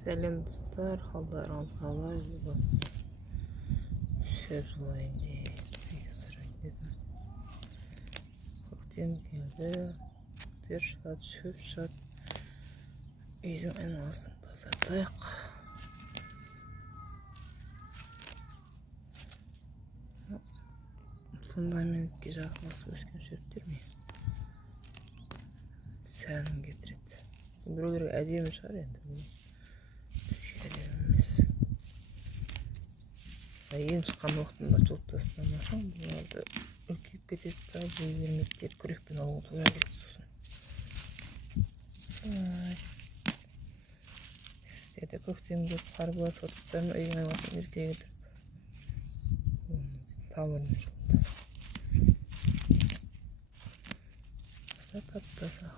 Сәлем достар, қалдарыңыз қалай бүгін? Шер жылайын видео сұрайын дедім. Көктем келді, тер шығады, шөп шығады. Үйдің айналасын тазартайық. Фундаментке жақындасып өскен шөптер ме? Сәнін кетіреді. Біреулерге әдемі шығар енді. Бізге әдемі емес. Ең шыққан уақытында жұлып тастамасаң, бұларды үлкейіп кетеді да, бой бермейді деп күрекпен алуға тура келеді сосын. Солай. Сіздер де көктемде қар басып отырсыздар ма, үйдің айналасын ерте кетіріп. Тамырын жолда. Тап-таза